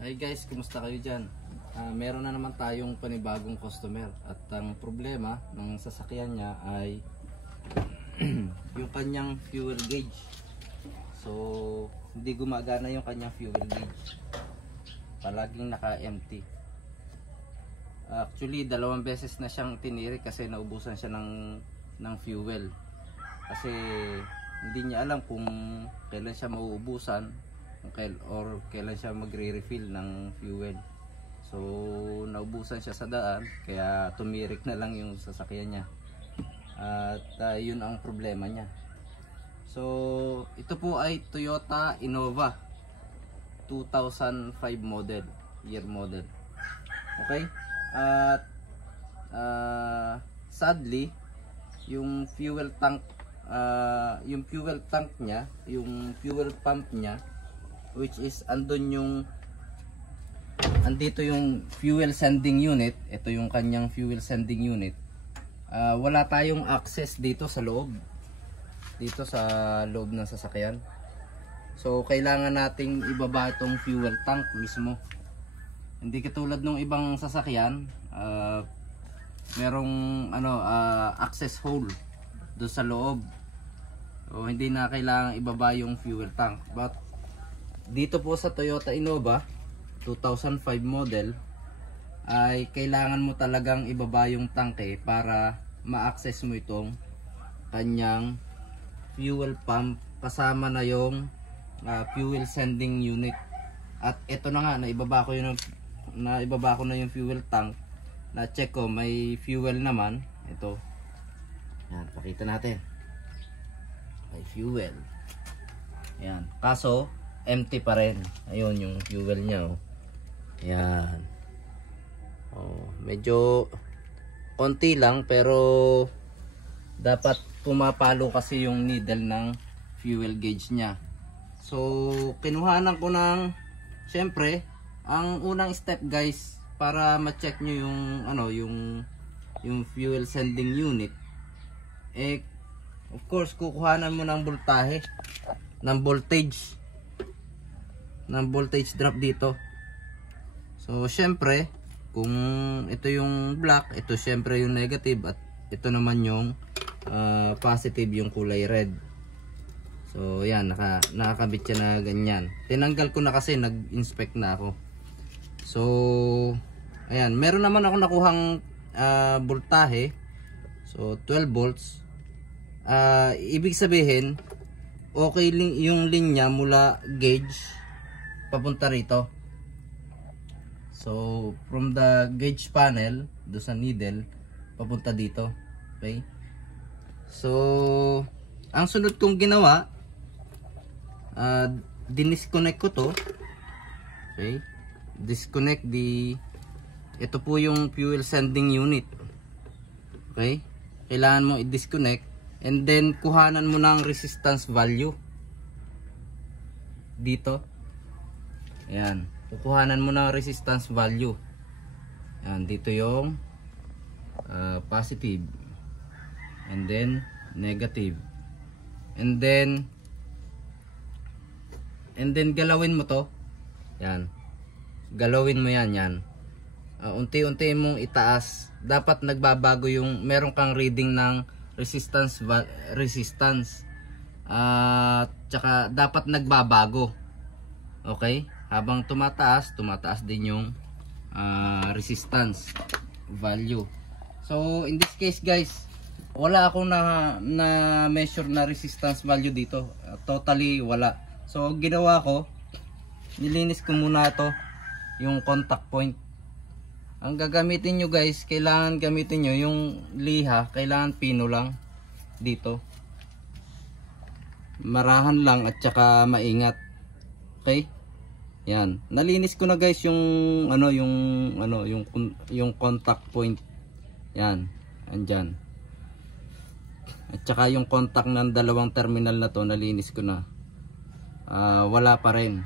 Hi guys, kumusta kayo dyan? Meron na naman tayong panibagong customer at ang problema ng sasakyan niya ay yung kanyang fuel gauge. So hindi gumagana yung kanyang fuel gauge, palaging naka-empty. Actually, 2 beses na siyang tinirik kasi naubusan siya ng fuel. Kasi hindi niya alam kung kailan siya mauubusan or kailan siya magre-refill ng fuel. So naubusan siya sa daan, kaya tumirik na lang yung sasakyan niya. At yun ang problema niya. So ito po ay Toyota Innova 2005 model, year model. Okay? At sadly yung fuel tank niya, yung fuel pump niya, which is andito yung fuel sending unit. Ito yung kanyang fuel sending unit. Wala tayong access dito sa loob, ng sasakyan. So kailangan nating ibaba itong fuel tank mismo. Hindi katulad ng ibang sasakyan, merong access hole doon sa loob. So hindi na kailangan ibaba yung fuel tank. But dito po sa Toyota Innova 2005 model ay kailangan mo talagang ibaba yung tangke para ma-access mo itong kanyang fuel pump kasama na yung fuel sending unit. At ito na nga, naibaba ko na yung fuel tank. Na check ko may fuel naman. Ito. Yan, pakita natin. May fuel. Yan. Kaso empty pa rin. Ayun yung fuel niya, oh. Yan. Oh, medyo konti lang, pero dapat pumapalo kasi yung needle ng fuel gauge niya. So kinuhanan ko ng, syempre, ang unang step guys, para ma-check nyo yung fuel sending unit, of course kukuhanan mo ng voltahe, ng voltage drop dito. So syempre kung ito yung black, ito syempre yung negative, at ito naman yung positive, yung kulay red. So yan, nakakabit siya na ganyan. Tinanggal ko na kasi nag-inspect na ako. So ayan, meron naman ako nakuhang voltahe. So 12 volts. Ibig sabihin okay yung linya mula gauge papunta rito. So from the gauge panel do sa needle papunta dito. Okay? So ang sunod kong ginawa, dinisconnect ko to. Okay? Disconnect ito po yung fuel sending unit. Okay? Kailangan mo i-disconnect, and then kuhanan mo ng resistance value dito. Ayan, kukuhanan mo ng resistance value. Ayan, dito yung positive, and then negative, and then galawin mo to. Ayan, galawin mo yan. Unti-unti mong itaas. Dapat nagbabago yung, meron kang reading ng resistance, tsaka dapat nagbabago. Okay? Habang tumataas din yung resistance value. So in this case guys, wala akong na measure na resistance value dito. Totally wala. So ginawa ko, nilinis ko muna ito, yung contact point. Ang gagamitin nyo guys, kailangan gamitin nyo yung liha, kailangan pino lang dito. Marahan lang at saka maingat. Okay? Yan. Nalinis ko na guys yung yung contact point. Yan. Andyan. At saka yung contact ng dalawang terminal na to, nalinis ko na. Wala pa rin.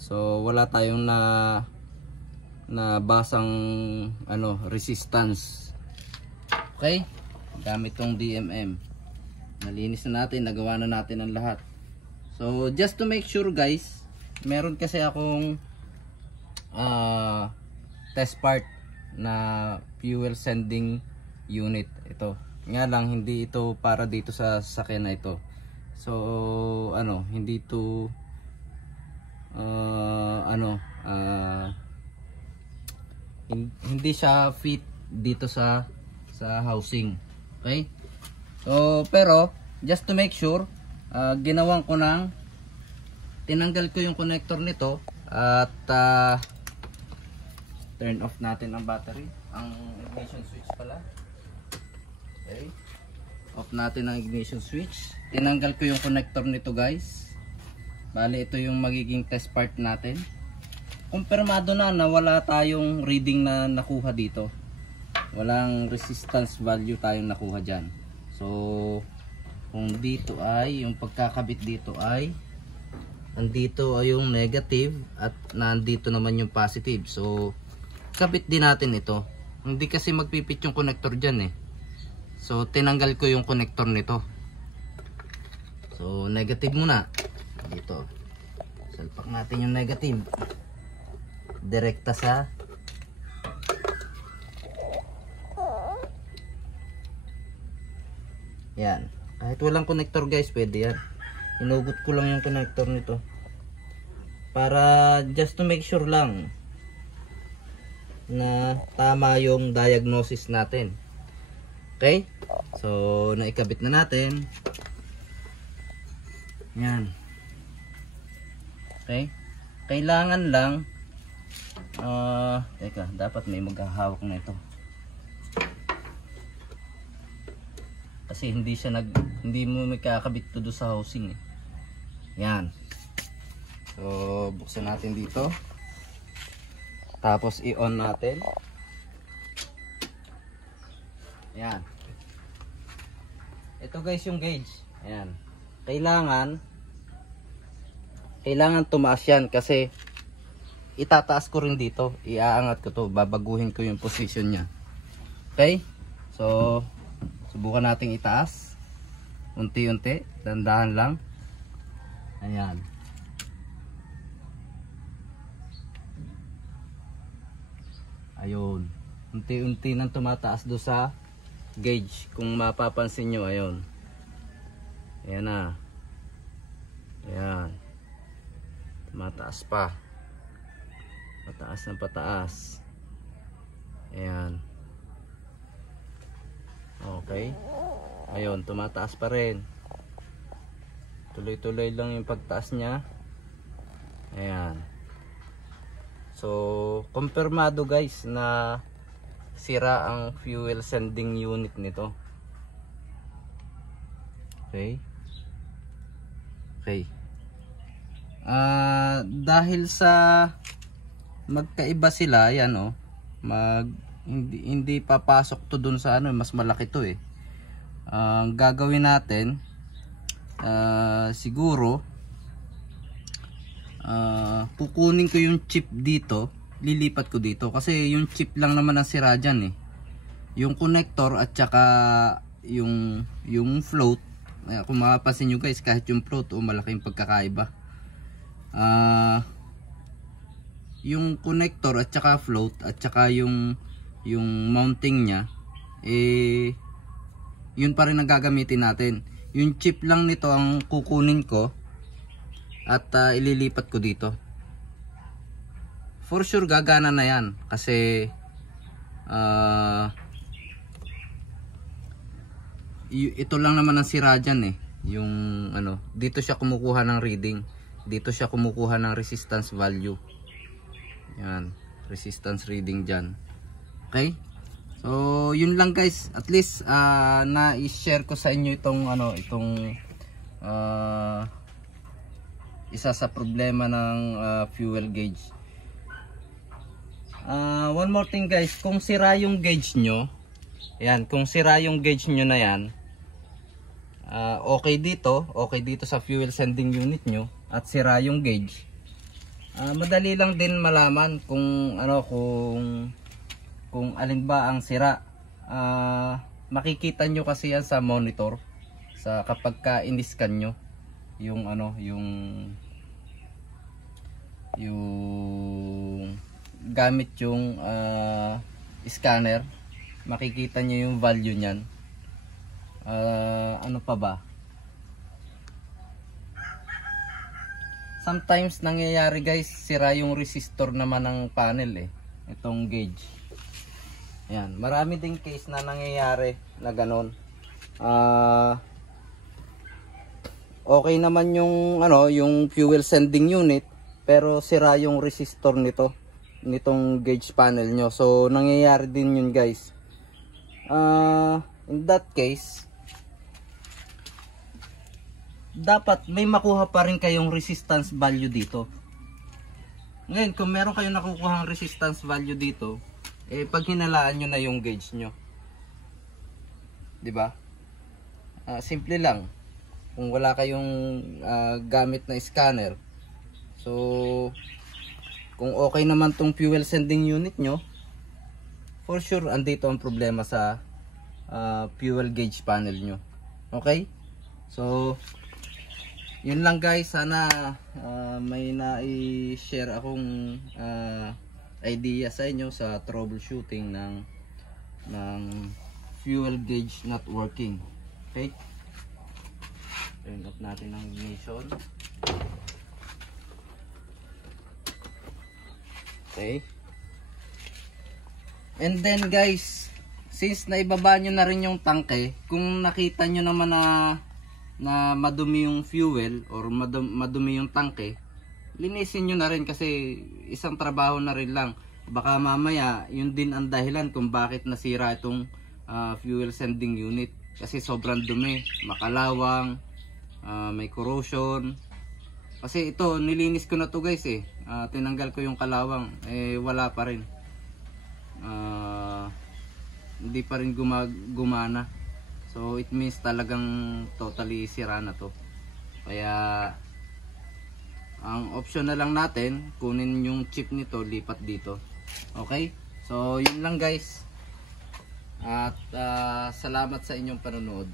So wala tayong na basang resistance. Okay? Gamit tong DMM. Nalinis na natin, nagawa na natin ang lahat. So just to make sure guys, meron kasi akong test part na fuel sending unit. Ito nga lang, hindi ito para dito sa sasakyan na ito. So ano, hindi to hindi siya fit dito sa housing. Okay, so pero just to make sure, ginawan ko ng tinanggal ko yung connector nito at turn off natin ang battery, ang ignition switch pala. Okay, off natin ang ignition switch. Tinanggal ko yung connector nito guys. Bali ito yung magiging test part natin. Kumpirmado na wala tayong reading na nakuha dito. Walang resistance value tayong nakuha dyan. So kung dito ay yung pagkakabit dito ay andito ay yung negative at nandito naman yung positive. So kabit din natin ito. Hindi kasi magpipit yung connector dyan eh. So tinanggal ko yung connector nito. So negative muna dito. Salpak natin yung negative direkta sa yan. Kahit walang connector guys, pwede yan. Inugot ko lang yung connector nito para just to make sure lang na tama yung diagnosis natin. Okay, so naikabit na natin yan. Okay, kailangan lang teka, dapat may maghahawak na ito kasi hindi mo makakabit to do sa housing eh. Yan, so buksan natin dito tapos i-on natin. Yan, ito guys yung gauge. Ayan, kailangan tumaas yan kasi itataas ko rin dito, iaangat ko to, babaguhin ko yung position nya. Okay, so subukan nating itaas unti-unti, dandahan lang. Ayan, ayun, unti-unti nang tumataas do sa gauge. Kung mapapansin nyo, ayun, ayan na, ayan, tumataas pa, pataas ng pataas. Ayan, okay, ayun, tumataas pa rin, tuloy-tuloy lang yung pagtaas nya. Ayan, so kumpirmado guys na sira ang fuel sending unit nito. Okay, okay, dahil sa magkaiba sila, yan oh, hindi papasok to dun sa ano, mas malaki to eh. Ang gagawin natin, siguro kukunin ko yung chip dito, lilipat ko dito kasi yung chip lang naman ang sira dyan eh. Yung connector at saka yung float, kung mapapansin nyo guys, kahit yung float malaking pagkakaiba. Yung connector at saka float at saka yung mounting nya yun pa rin ang gagamitin natin. Yung chip lang nito ang kukunin ko at ililipat ko dito. For sure gagana na yan kasi ito lang naman ang sira dyan eh. Yung ano, dito siya kumukuha ng reading, dito siya kumukuha ng resistance value. Yan, resistance reading dyan. Okay, so yun lang guys, at least na-share ko sa inyo itong ano, itong isa sa problema ng fuel gauge. One more thing guys, kung sira yung gauge nyo, yan, kung sira yung gauge nyo na yan, okay dito sa fuel sending unit nyo at sira yung gauge, madali lang din malaman kung ano, kung alin ba ang sira. Makikita nyo kasi yan sa monitor sa kapag ka in-scan nyo yung ano, yung gamit yung scanner, makikita nyo yung value nyan. Ano pa ba? Sometimes nangyayari guys, sira yung resistor naman ng panel itong gauge. Yan, marami ding case na nangyayari na ganon. Okay naman yung yung fuel sending unit, pero sira yung resistor nitong gauge panel nyo. So nangyayari din yun guys. In that case, dapat may makuha pa rin kayong resistance value dito. Ngayon, kung meron kayong nakukuhang resistance value dito, pag hinalaan nyo na yung gauge nyo, diba? Simple lang. Kung wala kayong gamit na scanner, so kung okay naman tong fuel sending unit nyo, for sure andito ang problema sa fuel gauge panel nyo. Okay? So yun lang guys, sana may na-share akong idea sa inyo sa troubleshooting ng fuel gauge not working. Okay? Turn off natin ang ignition. Okay. And then guys, since naibaba nyo na rin yung tangke, kung nakita nyo naman na madumi yung fuel or madumi yung tangke, linisin nyo na rin kasi isang trabaho na rin lang. Baka mamaya yun din ang dahilan kung bakit nasira itong fuel sending unit, kasi sobrang dumi, makalawang, may corrosion. Kasi ito, nilinis ko na to guys tinanggal ko yung kalawang, wala pa rin, hindi pa rin gumana. So it means talagang totally sira na to. Kaya ang option na lang natin, kunin yung chip nito, lipat dito. Okay? So yun lang guys. At salamat sa inyong panonood.